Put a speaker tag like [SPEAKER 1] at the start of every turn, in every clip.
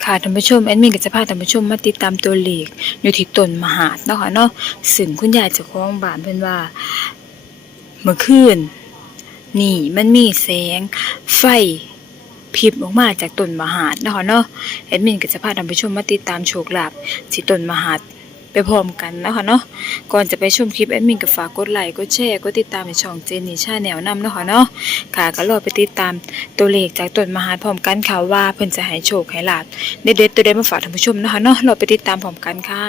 [SPEAKER 1] ค่ะท่านผู้ชมแอดมินก็จะพาท่านผู้ชมมาติดตามตัวเลขอยู่ที่ต้นมหาดเนาะค่ะเนาะซึ่งคุณยายเจ้าของบ้านเพิ่นว่าเมื่อคืนนี่มันมีแสงไฟพริบออกมาจากต้นมหาดเนาะค่ะเนาะแอดมินก็จะพาท่านผู้ชมมาติดตามโชคลาภที่ต้นมหาดไปพร้อมกันเนาะค่ะเนาะก่อนจะไปชมคลิปแอดมินก็ฝากกดไลค์กดแชร์กดติดตามในช่องเจนนี่ชาแนลนำเนาะค่ะเนาะค่ะก็รอไปติดตามตัวเลขจากต้นมหาดพร้อมกันค่ะว่าเพิ่นจะให้โชคให้ลาภเด็ดๆตัวใดมาฝากท่านผู้ชมนะคะเนาะรอไปติดตามพร้อมกันค่ะ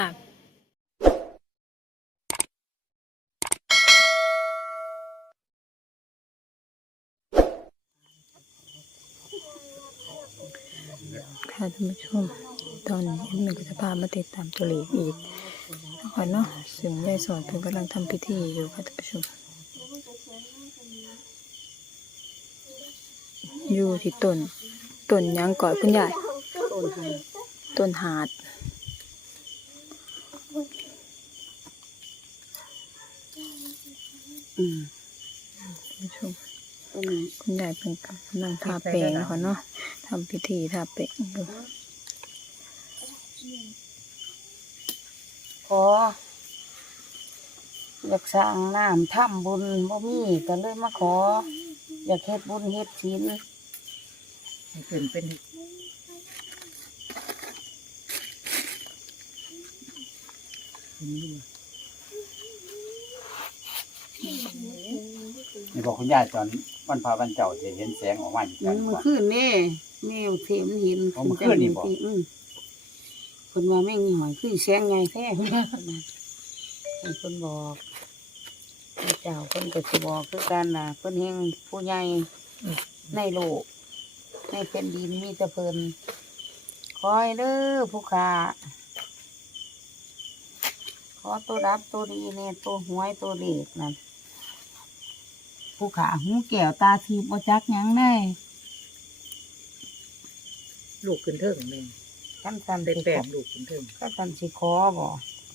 [SPEAKER 1] ค่ะท่านผู้ชมตอนนี้แอดมินก็จะพามาติดตามตัวเลขอีกนะคะเนาะซึ่งยายสอนเพิ่นกำลังทำพิธีอยู่ค่ะท่านผู้ชมอยู่ที่ต้นหยังก่อนคุณยายต้นหาดท่านผู้ชมคุณยายเพิ่นกำลังทาแป้งนะคะเนาะทำพิธีทาแป้งอยู่
[SPEAKER 2] ขออยากสร้างน้ำทำบุญบ่มีก็เลยมาขอ อยากเฮ็ดบุญเฮ็ดศีลให้ขึ้นเป็น
[SPEAKER 3] นี่บอกคุณยายตอนวันพระวันเจ้าจะเห็นแสงออกมาอยู่กัน
[SPEAKER 2] เมื่อ
[SPEAKER 3] ว่า
[SPEAKER 2] คืนนี่แมวเทมเห็น
[SPEAKER 3] อ๋อเมื่อคืนนี่บ่
[SPEAKER 2] คนว่าแม่งหอยคือแสงไงแท้ให้คนบอกพระเจ้าคนก็สิบอกคือกันน่ะเพิ่นแห่งผู้ใหญ่ในโลกในแผ่นดินมีแต่เพิ่นคอยเด้อผู้ขาขอตัวรับตัวดีเนี่ยตัวหวยตัวเล็กนั่นผู้ขาหูแก้วตาทิพย์บ่จักหยังได้
[SPEAKER 4] ลูกขึ้นเทิงแม่
[SPEAKER 2] ขั้นตัน
[SPEAKER 4] เป็น
[SPEAKER 2] สิ
[SPEAKER 4] แป
[SPEAKER 2] ข
[SPEAKER 4] ด
[SPEAKER 2] อ
[SPEAKER 4] ลูกขึ้นเทิง
[SPEAKER 2] ขั้นตันสิขอบ่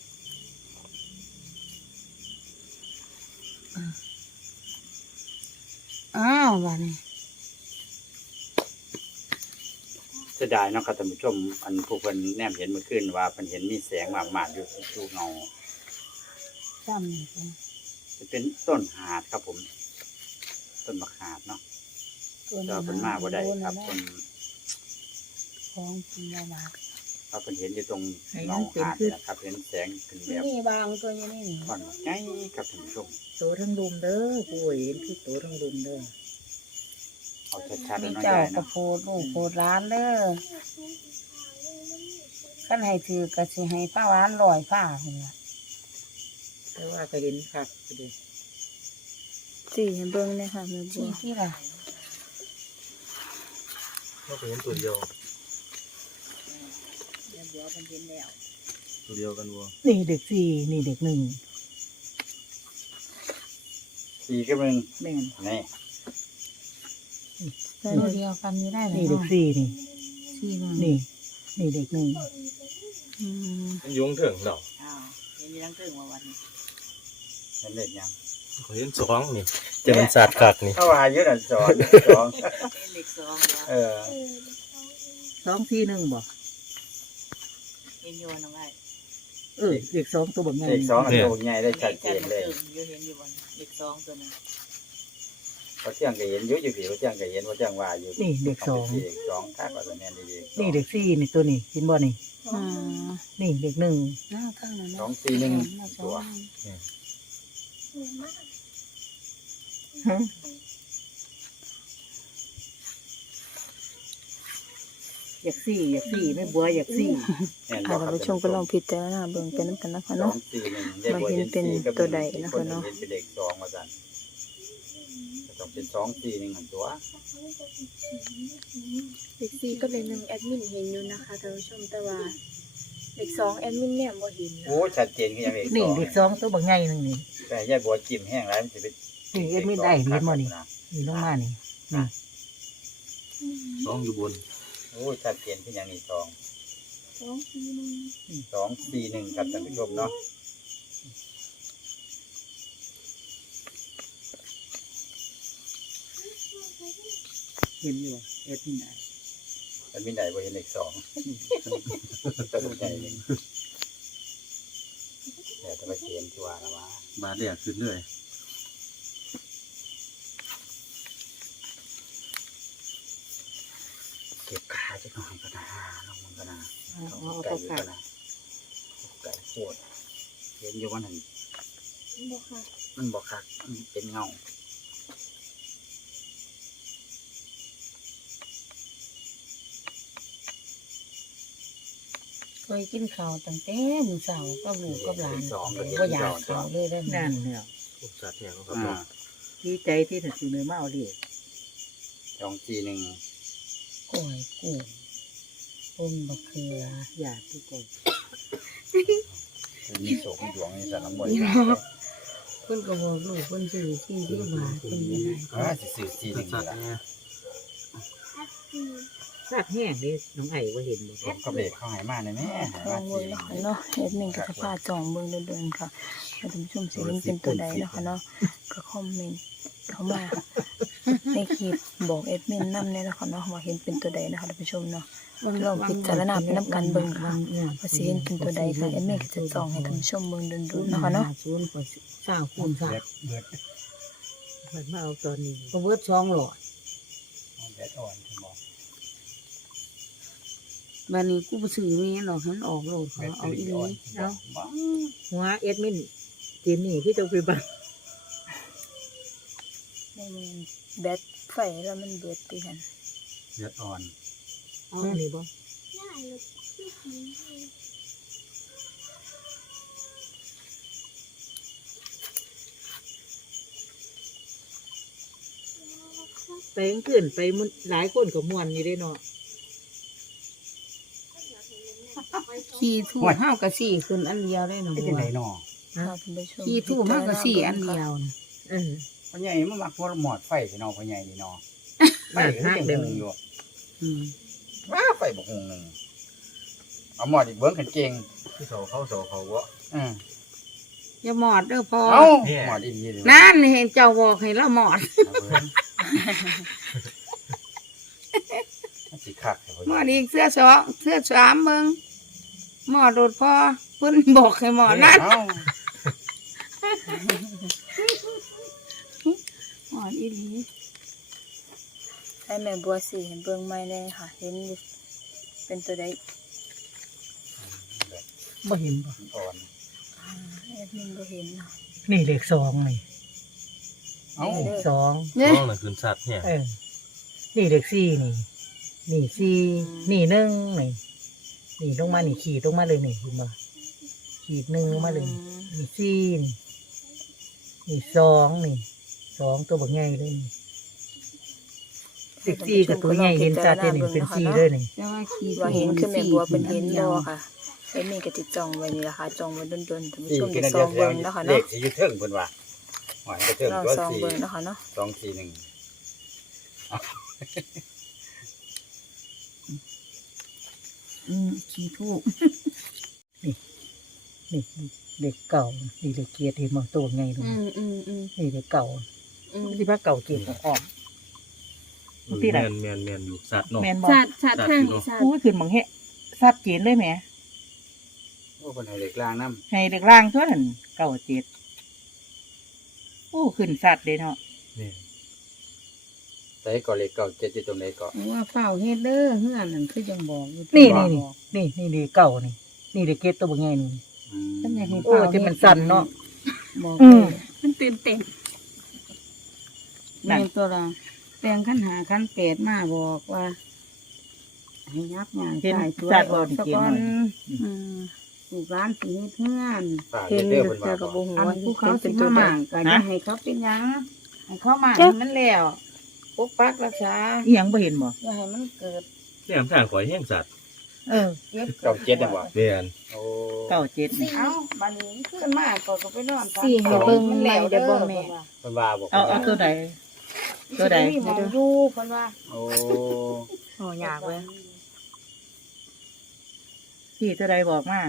[SPEAKER 2] อ้าววันนี้
[SPEAKER 3] เสียดายเนาะครับท่านผู้ชมอันผู้เพิ่นแนมเห็นเมื่อคืนว่าเพิ่นเห็นมีแสงมากๆอยู่ที่เงา
[SPEAKER 2] จำนี่เป็น
[SPEAKER 3] จะเป็นต้นหาดครับผม ต้นมะขามเนาะ
[SPEAKER 2] ตัว
[SPEAKER 3] ก็เพิ่นมาบ่ได้ครับเพิ่น
[SPEAKER 2] ของกินละบาท
[SPEAKER 3] เราเพิ่นเห็นอยู่ตรงเงาหาดนะครับเห็นแสงขึ้นแบบ
[SPEAKER 2] นี่บางตัวนี้นี่
[SPEAKER 3] ค่อนใหญ่ครับท่านผู้ชม
[SPEAKER 4] โตทั้งลุมเด้อป่วยเห็นคือโตทั้งลุมเด้อ
[SPEAKER 3] เอาชัดๆ
[SPEAKER 2] มี
[SPEAKER 3] แล้วเนาะ
[SPEAKER 2] เจ้าย
[SPEAKER 3] าย
[SPEAKER 2] กระ
[SPEAKER 3] เนาะ
[SPEAKER 2] โพดลูกโพดร้านเด้อขั้นให้ถือก็สิให้ป้าหวานลอยฟ้าเห็นล่ะ
[SPEAKER 4] แต่ว่าก็เห็นคักก็ดี
[SPEAKER 1] สี่ให้เบิ่งเลยค่ะแม่บั
[SPEAKER 2] ที่
[SPEAKER 1] ว
[SPEAKER 2] ที่ล่ะ
[SPEAKER 5] ก็เป็นตัวเดียว
[SPEAKER 2] เดี๋ยวมันเห็นแล้ว
[SPEAKER 5] ตัวเดียวกันวัว
[SPEAKER 4] นี่เด็กสี่นี่เด็กหนึ่ง
[SPEAKER 3] สี่กับหนึ่ง
[SPEAKER 4] แม่น
[SPEAKER 3] นี่
[SPEAKER 2] ตัวเดียวกันนี่ได้เลย
[SPEAKER 4] นี่เด็กสี่นี่
[SPEAKER 2] ที่หนึ่ง
[SPEAKER 4] นี่นี่เด็กหนึ่ง
[SPEAKER 5] มันยุงถึงเนาะ
[SPEAKER 2] อ้าวเห็นยังถึงว่าวันนี้
[SPEAKER 3] เห็นเลขยัง
[SPEAKER 5] เขาเห็นสองนี่จะมันสัตว์กัดนี่
[SPEAKER 3] เข้าว่าเยอะน่ะสอง
[SPEAKER 2] เห็นเด็กสองแล้ว
[SPEAKER 3] เออ
[SPEAKER 4] สองสี่หนึ่งบ่
[SPEAKER 2] เห็นอยู่น้องไอ้
[SPEAKER 4] เด็กสองตัวแบบไง
[SPEAKER 3] เลขสองอันโตใหญ่ได้ชัดเจนเลย
[SPEAKER 2] อยู่เห็นอยู่บนเด็กสองตัวนึง
[SPEAKER 3] เพราะเที่ยงก็เห็นอยู่อยู่พี่เพราะเที่ยงก็เห็นเพราะเที่ยงว่าอยู่
[SPEAKER 4] นี่เด็กสอง
[SPEAKER 3] เด็กสองข้างก็จะแม่นดี
[SPEAKER 4] นี่เด็กสี่นี่ตัวนี้เห็นบ่นี่
[SPEAKER 1] อืม
[SPEAKER 4] นี่เด็กหนึ่ง
[SPEAKER 2] หน้าข้างนั้น
[SPEAKER 3] สองสี่หนึ่งตัว
[SPEAKER 4] ฮะอยากสี่ไม่บัวอยากสี่
[SPEAKER 3] แม่น
[SPEAKER 1] ค่ะ
[SPEAKER 3] บ่
[SPEAKER 1] ท่าน
[SPEAKER 3] ครับ
[SPEAKER 1] ผู้ชมก็ลองพิจารณาเบิ่งเป็นน้ำกันนะคะ
[SPEAKER 3] สอ
[SPEAKER 1] เนาะ
[SPEAKER 3] งสี่หนึ่ง
[SPEAKER 1] มาเห็นเป็นตัวใดนะคะเนาะ
[SPEAKER 3] เห็นเป็นเลขสองมาสั่นก็ต้องเป็นสองสี่หนึ่งอันตัว
[SPEAKER 6] เลข4กับเลข1แอดมินเห็นอยู่นะคะท่านผู้ชมแต่ว่าเลข2แอดมินเนี่ยบ่เห็นนะ
[SPEAKER 3] โอ้ชัดเจนคือยังเลข
[SPEAKER 4] นี่
[SPEAKER 3] สอง
[SPEAKER 4] เด็กสองตัวแบบไงหนึ่งนี่
[SPEAKER 3] แต่ยายบัวจิ้มแห้งแล้วมันจะเป็น
[SPEAKER 4] นี่เอ็ดมินได้เห็นบ่นี่นี่ลงมานี่นี่
[SPEAKER 5] สองอยู่บน
[SPEAKER 3] โอ้ชัดเจนคือยังนี่สอง
[SPEAKER 6] 2 4
[SPEAKER 3] สองสี่หนึ่งครับท่านผู้ชมเนาะ
[SPEAKER 4] เห็นอยู่เอ็ดมินได้
[SPEAKER 3] มันมีไหนบ่เห็นเลขสองเลยแต่ถ้าไปเขียนตัวแล้วว่า
[SPEAKER 5] บาดแดกขึ้นเลย
[SPEAKER 3] เก็บขาจะนอนก็นะลองมันก็นะ
[SPEAKER 2] เอา
[SPEAKER 3] ไก่
[SPEAKER 2] ตัว
[SPEAKER 3] อยู่
[SPEAKER 2] ขา
[SPEAKER 3] ก็นะไก่โคตรเห็นอยู่ว่านั่น
[SPEAKER 6] บ่ค่ะ
[SPEAKER 3] มันบอกคักมันเป็นเงา
[SPEAKER 2] เคยกินข้าวตั้งแต่มื้อเช้ากับลูกกับหลานบ่อยากข้าวเลยได้
[SPEAKER 4] นั่นเนี่ย
[SPEAKER 5] สัตว์เนี่ยครับ
[SPEAKER 4] ดีใจที่ถึงสิเลยมาเอาดิ
[SPEAKER 3] 241
[SPEAKER 2] กล้วยกุ้งต้นบักเขือ
[SPEAKER 4] อยากที่ก่อน
[SPEAKER 3] มีโศกมีดวงมีสารน้ำบ่อย
[SPEAKER 2] เพิ่นก็บอกลูกเพิ่นซื้อ40 บาทเพิ่นบ่ได้
[SPEAKER 3] สิซื้อ41นี่
[SPEAKER 5] สัตว์
[SPEAKER 3] ล่ะ
[SPEAKER 5] เนี่ย
[SPEAKER 4] สัตว์แห้งดิน้องไอ้ว่าเห็นบ่
[SPEAKER 3] ผมก็เบรกเข้าให้มาในแม่ให้
[SPEAKER 1] จอ
[SPEAKER 3] มาง
[SPEAKER 1] เบิ่งเนาะค่ะเนาะเอ็ดมินก็จะพาจองเบิ่งเดินๆค่ะแล้วท่านผู้ชมสิเห็นเป็นตัวใดเนาะค่ะเนาะก็คอมเมนต์เข้ามาในคลิปบอกเอ็ดมินนำแน่เนาะค่ะเนาะว่าเห็นเป็นตัวใดนะคะท่านผู้ชมเนาะลองพิจารณาไปนำกันเบิ่งค่ะว่าสิเห็นเป็นตัวใดค่ะเอ็ดมินก็จะจองให้ท่านผู้ชมเบิ่งดูๆเนาะค่ะเนาะ
[SPEAKER 2] ศูนย์กว่า20คูณ
[SPEAKER 3] เบิด
[SPEAKER 2] 3
[SPEAKER 3] เบิด
[SPEAKER 4] เพิ่นมาเอาตอนนี้
[SPEAKER 2] ก็เบิด2หลอด
[SPEAKER 3] แดดอ่อนคุณบอก
[SPEAKER 2] บัดนี้กูบ่ซื้อมีหยังดอกให้มันออกโลด
[SPEAKER 3] แบ
[SPEAKER 2] เขา
[SPEAKER 3] ต
[SPEAKER 2] เอา
[SPEAKER 3] เตอ
[SPEAKER 2] อี
[SPEAKER 3] รี่
[SPEAKER 2] ห
[SPEAKER 3] อ่อ
[SPEAKER 2] ลี
[SPEAKER 3] นเนาะ
[SPEAKER 4] หัวเอ็ดมินเจนนี่ที่ต้องไปบัง
[SPEAKER 1] ได้แม่นแบตไฟแล้วมันเบิดติหั่น
[SPEAKER 3] แดดอ่อน
[SPEAKER 4] เอาอันนี้บ่ไปขึ้นไปมันหลายคนก็ม่วนอยู่ได้เนาะ
[SPEAKER 2] ขี้ทูบเฮาก็สี่ขึ้นอันเดียวได้เนาะ
[SPEAKER 3] เป็นจังได๋น้อ
[SPEAKER 1] ค่ะท่านผู้ชม
[SPEAKER 2] ขี้ทูบเฮาก็สี่อันเดียวนะ
[SPEAKER 3] พ่อใหญ่มันมักบ่หมอดไฟสิเนาะพ่อใหญ่นี่เนาะไฟ
[SPEAKER 4] นั่น
[SPEAKER 3] ก็
[SPEAKER 4] ฮัก
[SPEAKER 3] ยัง
[SPEAKER 4] เด้อ
[SPEAKER 3] หงอยู่
[SPEAKER 2] อืม
[SPEAKER 3] ว้าไฟบ่หงหนึงเอาหมอดอีกเบิ่งกันเก่ง
[SPEAKER 5] ที่เขาวะ
[SPEAKER 3] อือ
[SPEAKER 2] อย่าหมอดเด้อพอ
[SPEAKER 3] เอ้าหมอดอีหลีเลย
[SPEAKER 2] นั่นเห็นเจ้าบอกให้เราหมอด
[SPEAKER 3] เอาเบิ่งมันสิคักให้พ่อ
[SPEAKER 2] หมอ
[SPEAKER 3] ให
[SPEAKER 2] ด
[SPEAKER 3] ญ่
[SPEAKER 2] อีกเสื้อ2เสื้อ3เบิ่งหมอดโดดพอเพิ่นบอกให้หมอดนั่น
[SPEAKER 3] เอ้า
[SPEAKER 2] หมอดอีหลี
[SPEAKER 1] ให้แม่บัวสิเห็นเบิ่งใหม่แน่ค่ะ เห็นอยู่เป็นตัวใด
[SPEAKER 4] บ่เห็นบ่
[SPEAKER 3] อ่อน
[SPEAKER 1] เอ็ดมินบ่เห็นเนาะ
[SPEAKER 4] นี่เลข2นี่
[SPEAKER 3] เอ้า
[SPEAKER 4] เลข2
[SPEAKER 5] น้องน่ะขึ้นสัตว์เนี่ย
[SPEAKER 4] นี่เลข4นี่นี่4นี่1นี่นี่ลงมานี่ขีดลงมาเลยนี่เห็นบ่ขีด1มาเลยนี่4นี่นี่2นี่2ตัวบักใหญ่เลยนี่เลข4กับตัวใหญ่เห็นชัดเลยนี่เป็น4เลยนี่
[SPEAKER 2] แต่ว่าขี้
[SPEAKER 1] ว่าเห็นคือแม่บัวเป็นเห็น
[SPEAKER 2] ดี
[SPEAKER 1] บ่
[SPEAKER 2] ยว
[SPEAKER 1] ค่ะเอ็ดมินก็ติดจองไว้นี่ล่ะค่ะจองไว้ดนๆท่านผู้
[SPEAKER 3] สี่
[SPEAKER 1] ชม
[SPEAKER 3] กิ
[SPEAKER 1] จะ
[SPEAKER 3] น
[SPEAKER 1] ซ
[SPEAKER 3] เดี
[SPEAKER 1] อ
[SPEAKER 3] ยว
[SPEAKER 1] งเบิ่งเนาะค่ะ
[SPEAKER 3] เล
[SPEAKER 1] เนาะ
[SPEAKER 3] ขสิอยู่เทิงเพิ่นว่าหอยก็เทิง
[SPEAKER 1] ลอง
[SPEAKER 3] ตัว
[SPEAKER 1] ซอง
[SPEAKER 3] 4
[SPEAKER 1] เบิ่งเนาะค่ะเนาะ
[SPEAKER 2] ขี้ทูบ
[SPEAKER 4] นี่เลขเก่านี่เลขเกียรติเห็นบ่ตัวใหญ่ลงมานี่เลขเก่าสิว่าเก่าเกียรติออก ที่ไหน
[SPEAKER 5] แมนอยู่สัตว์เนาะ
[SPEAKER 4] แม่นบ่
[SPEAKER 6] สัตว์ทางนี้สัตว์
[SPEAKER 4] อู้ขึ้นบังเฮะชัดเจนเลยแหม
[SPEAKER 3] โอ้คนให้เด็กล่างน้
[SPEAKER 4] ให้เลขล่างตัวนั้น97โอ้ขึ้นชัดเลยเนาะ
[SPEAKER 5] นี่
[SPEAKER 3] ำใส่ก่อเล็กเก่าเจ็ดอยู่ตรงไหนก่อ
[SPEAKER 2] ว่าเฝ้าเฮ็ดเด้อเฮือนนั่นคือจังบอกอยู่
[SPEAKER 4] นี่
[SPEAKER 2] บอก
[SPEAKER 4] นี่เลขเก่านี่นี่เลขเกียรติตัวบักใหญ่นี่
[SPEAKER 2] ท่านอยากให้
[SPEAKER 4] โอ้ที่มันสั่นเนาะ
[SPEAKER 2] บอก
[SPEAKER 4] อืม
[SPEAKER 6] มันตื่นเต้น
[SPEAKER 2] แม่นตัวละแปลงขั้นหาขั้นเป็ดมาบอกว่าให้ยับยาง
[SPEAKER 4] เห็น
[SPEAKER 2] สายตัว
[SPEAKER 4] ชัดบ่
[SPEAKER 2] ออก
[SPEAKER 4] นี่
[SPEAKER 2] สะ
[SPEAKER 4] เกียร
[SPEAKER 2] ก่
[SPEAKER 4] ติ
[SPEAKER 2] อน
[SPEAKER 4] หน่อย
[SPEAKER 2] ลูกร้านสิเฮ็ดเฮือน
[SPEAKER 3] ฝาก
[SPEAKER 1] เห็น
[SPEAKER 3] เด้
[SPEAKER 1] อ
[SPEAKER 3] อยู่ เพิ่น
[SPEAKER 1] แต่
[SPEAKER 3] ว่า
[SPEAKER 1] ก็บ่ฮู้
[SPEAKER 2] อัน
[SPEAKER 1] ว่า
[SPEAKER 2] ผู้เขา
[SPEAKER 1] เป็
[SPEAKER 2] สิ
[SPEAKER 1] นตั
[SPEAKER 2] มาว
[SPEAKER 1] ใด
[SPEAKER 2] หมางก็อย่าให้เขาเป็นหยังให้เขาหมางให้มันแล้วปกปักรักษา
[SPEAKER 4] อีหยังบ่เห็นบ่
[SPEAKER 2] อย่าให้มันเกิด
[SPEAKER 5] แม่ทางข่อยแห้งสัตว์
[SPEAKER 4] เออ
[SPEAKER 2] เจ็บ
[SPEAKER 3] เก่าเจ็ดได้บ่
[SPEAKER 5] แม่น
[SPEAKER 3] โอ้
[SPEAKER 4] 97นี่
[SPEAKER 2] เอ้าบัดนี้ขึ้นมาก็ไปนอน
[SPEAKER 6] สี่ให้เบิ่งใหม่เด้อบ่แม่
[SPEAKER 3] เพิ่นว่าบอก
[SPEAKER 4] เอาตัวใดตัวใด
[SPEAKER 2] มีหมองอยู่เพิ่นว่า
[SPEAKER 3] โอ้
[SPEAKER 1] โอ้ยากเว้ย
[SPEAKER 4] พี่ตัวใดบอกมา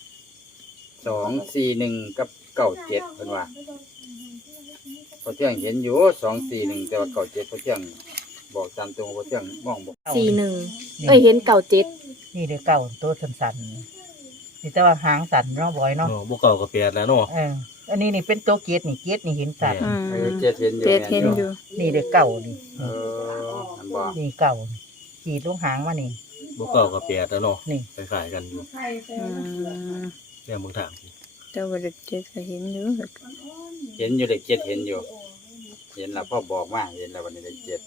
[SPEAKER 3] 241กับเก่าเจ็ดเพิ่นว่าพอเที่ยงเห็นอยู่241แต่ว่าเก่าเจ็ดพอเที่ยงบอกตามตรงพอเที่ยงมองบอก
[SPEAKER 6] 41เอ้ยเห็นเก่า7
[SPEAKER 4] นี่เลขเก่าตัวสั้นๆนี่แต่ว่าหางสั่นเนาะบ่อยเนาะ
[SPEAKER 5] บ่เก่าก็แปดแล้วเนาะ
[SPEAKER 4] อันนี้นี่เป็นตัวเกตนี่เกตนี่เห็นสัตว์
[SPEAKER 1] อืม
[SPEAKER 3] เจ็ดเห็นอยู่
[SPEAKER 1] เจ็ด
[SPEAKER 3] แม่
[SPEAKER 1] เห็นอยู่
[SPEAKER 4] นี่เด็กเก่านี่
[SPEAKER 3] เอออันบอก
[SPEAKER 4] นี่เก่าขีดลงหางมานี่
[SPEAKER 5] บ่เก่าก็แปดแล้วเนาะ
[SPEAKER 4] นี่
[SPEAKER 5] คล้ายๆกันอยู่
[SPEAKER 1] อืม
[SPEAKER 5] แม่เบิ่งทาง
[SPEAKER 1] แต่ว่าเด็กเจ็ดก็เห็นอยู่
[SPEAKER 3] เห็นอยู่เด็กเจ็ดเห็นอยู่ เห็นแล้วพ่อบอกว่าเห็นแล้ววันนี้เด็กเจ็ด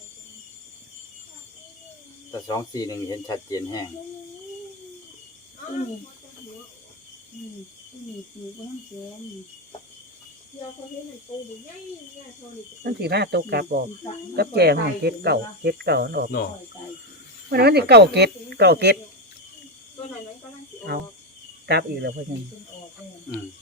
[SPEAKER 3] แต่241เห็นชัดเจนแห้ง
[SPEAKER 4] มันสีหน้าตัวกลับบอกกับแก่ของเกตเก่าเกตเก่ามันออก
[SPEAKER 5] เนาะ
[SPEAKER 4] มันมันจะเก่าเกตเก่าเกต
[SPEAKER 6] ตัวไหนนั้นก็น่าสิอ
[SPEAKER 4] เอา
[SPEAKER 6] อก
[SPEAKER 4] กลับอีกแล้วเพื่อน
[SPEAKER 3] อืม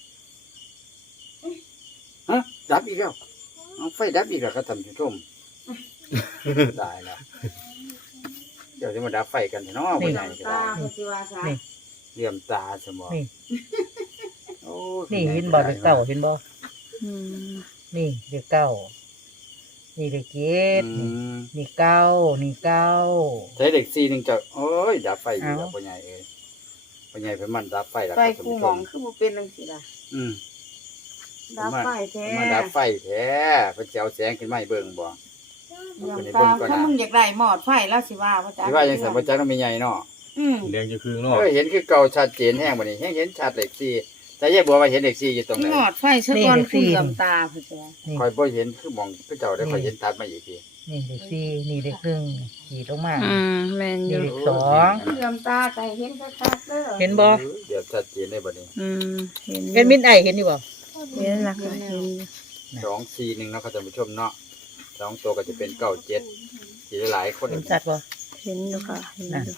[SPEAKER 3] ฮะดับอีกแล้วเอาไฟดับอีกแล้วครับท่านผู้ชมตายแล้วเดี๋ยวจะมาดับไฟกันเนาะวันไหนก็ได้
[SPEAKER 4] นี่
[SPEAKER 3] เลี่ยมตาสมอง
[SPEAKER 4] นี่
[SPEAKER 3] โอ้
[SPEAKER 4] นี่เห็นบ่เด็กเก่าเห็นบ่
[SPEAKER 1] อืม
[SPEAKER 4] นี่เด็กเก่านี่เด็กเกต
[SPEAKER 3] อืม
[SPEAKER 4] นี่เก่านี่เก่า
[SPEAKER 3] ใช้เด็ก4-1จะโอ้ยดับไฟอยู่แล้ว
[SPEAKER 4] เอา
[SPEAKER 3] พ่อใหญ่เอ้ยพ่อใหญ่เพิ่นมันดับไฟแล้ว
[SPEAKER 2] ไฟ
[SPEAKER 3] ครับท่าน
[SPEAKER 2] กู
[SPEAKER 3] ผู้
[SPEAKER 2] ห
[SPEAKER 3] ช
[SPEAKER 2] มอง
[SPEAKER 3] ม
[SPEAKER 2] คือบ่เป็นจังซี่ล่ะ
[SPEAKER 3] อืม
[SPEAKER 2] ดับไฟแท้
[SPEAKER 3] มาดับไฟแท้เพิ่นสิเอาแสงขึ้นมาให้เบิ่งบ่
[SPEAKER 2] อย่างตามถ้ามึงอยากได้หมอดไฟแล้วสิว่าว่าจ้า
[SPEAKER 3] สิว่าจังซั่นบ่จักต้องมีใหญ่เนาะ
[SPEAKER 5] แดงจะคือเนาะ
[SPEAKER 3] เอ้ยเห็นคือเก่าชัดเจนแห้งบัดนี้เห็นชัดเลข4แต่ยายบัวว่าเห็นเลข4อยู่ตรงไหน
[SPEAKER 2] หมอดไฟซะก่อนคือเหลื่อมตาเพิ่นจ้ะ
[SPEAKER 4] นี่
[SPEAKER 3] คอยบ่เห็นคือมองคือเจ้าได้คอยเห็นตัดมาอีกที
[SPEAKER 4] นี่เด็กสี่นี่เด็กหนึ่งขีดลงมา
[SPEAKER 1] อืมแม่นอยู่
[SPEAKER 4] นี่ สอง
[SPEAKER 2] เหลื่อมตาใจเห็นชัดๆเด้อ
[SPEAKER 4] เห็นบ่
[SPEAKER 3] เดี๋ยวชัดเจนได้บัดนี้
[SPEAKER 1] อืมเห็น
[SPEAKER 4] เอ็นมินไอเห็นอยู่บ่
[SPEAKER 1] เห็นแล้วก็เห็นอยู่
[SPEAKER 3] 241เนาะครับท่านผู้ชมเนาะ2ตัวก็จะเป็น97สิหลายๆคน
[SPEAKER 4] เห็นสัตว์บ่
[SPEAKER 1] เห็นอยู่ค่ะเห็นอยู่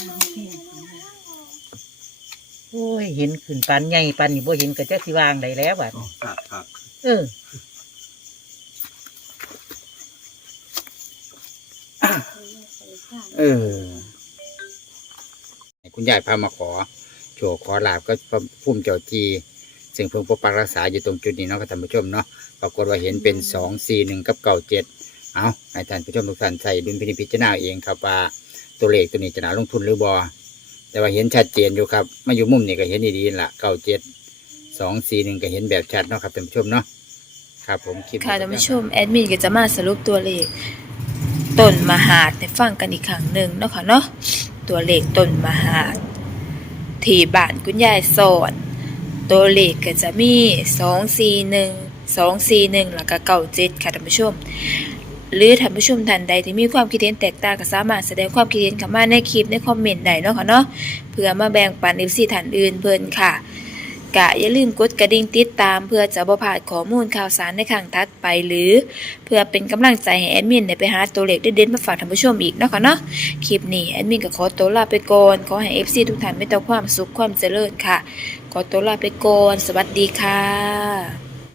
[SPEAKER 4] โอ้ยเห็นขึ้นปานใหญ่ปานนี่บ่เห็นก็จักสิวางได้แล้วบัด
[SPEAKER 5] ครับครับ
[SPEAKER 4] เออ
[SPEAKER 3] เออคุณยายพามาขอโชว์ขอลาบก็พุ่มเจ้าจีซึ่งเพิ่งปกปักรักษาอยู่ตรงจุดนี้เนาะครับท่านผู้ชมเนาะปรากฏว่าเห็นเป็น241กับ97เอาให้ท่านผู้ชมทุกท่านใส่ดุลพินิจพิจารณาเองครับว่าตัวเลขตัวนี้จะน่าลงทุนหรือบ่แต่ว่าเห็นชัดเจนอยู่ครับมาอยู่มุมนี้ก็เห็นดีๆล่ะ97 241ก็เห็นแบบชัดเนาะครับท่านผู้ชมเนาะครับผมคลิปนี้
[SPEAKER 1] ค่ะท่านผู้ชมแอดมินก็จะมาสรุปตัวเลขต้นมหาดให้ฟังกันอีกครั้งหนึ่งเนาะค่ะเนาะตัวเลขต้นมหาดที่บ้านคุณยายสอนตัวเลขก็จะมี241แล้วก็97ค่ะท่านผู้ชม หรือท่านผู้ชมท่านใดที่มีความคิดเห็นแตกต่างก็สามารถแสดงความคิดเห็นเข้ามาในคลิปในคอมเมนต์ได้เนาะค่ะเนาะเพื่อมาแบ่งปัน FC ท่านอื่นเพิ่นค่ะกะอย่าลืมกดกระดิ่งติดตามเพื่อจะบ่พลาดข้อมูลข่าวสารในครั้งถัดไปหรือเพื่อเป็นกำลังใจให้แอดมินได้ไปหาตัวเลขเด็ดๆมาฝากท่านผู้ชมอีกเนาะค่ะเนาะคลิปนี้แอดมินก็ขอตัวลาไปก่อนขอให้ FC ทุกท่านมีแต่ความสุขความเจริญค่ะขอตัวลาไปก่อนสวัสดีค่ะ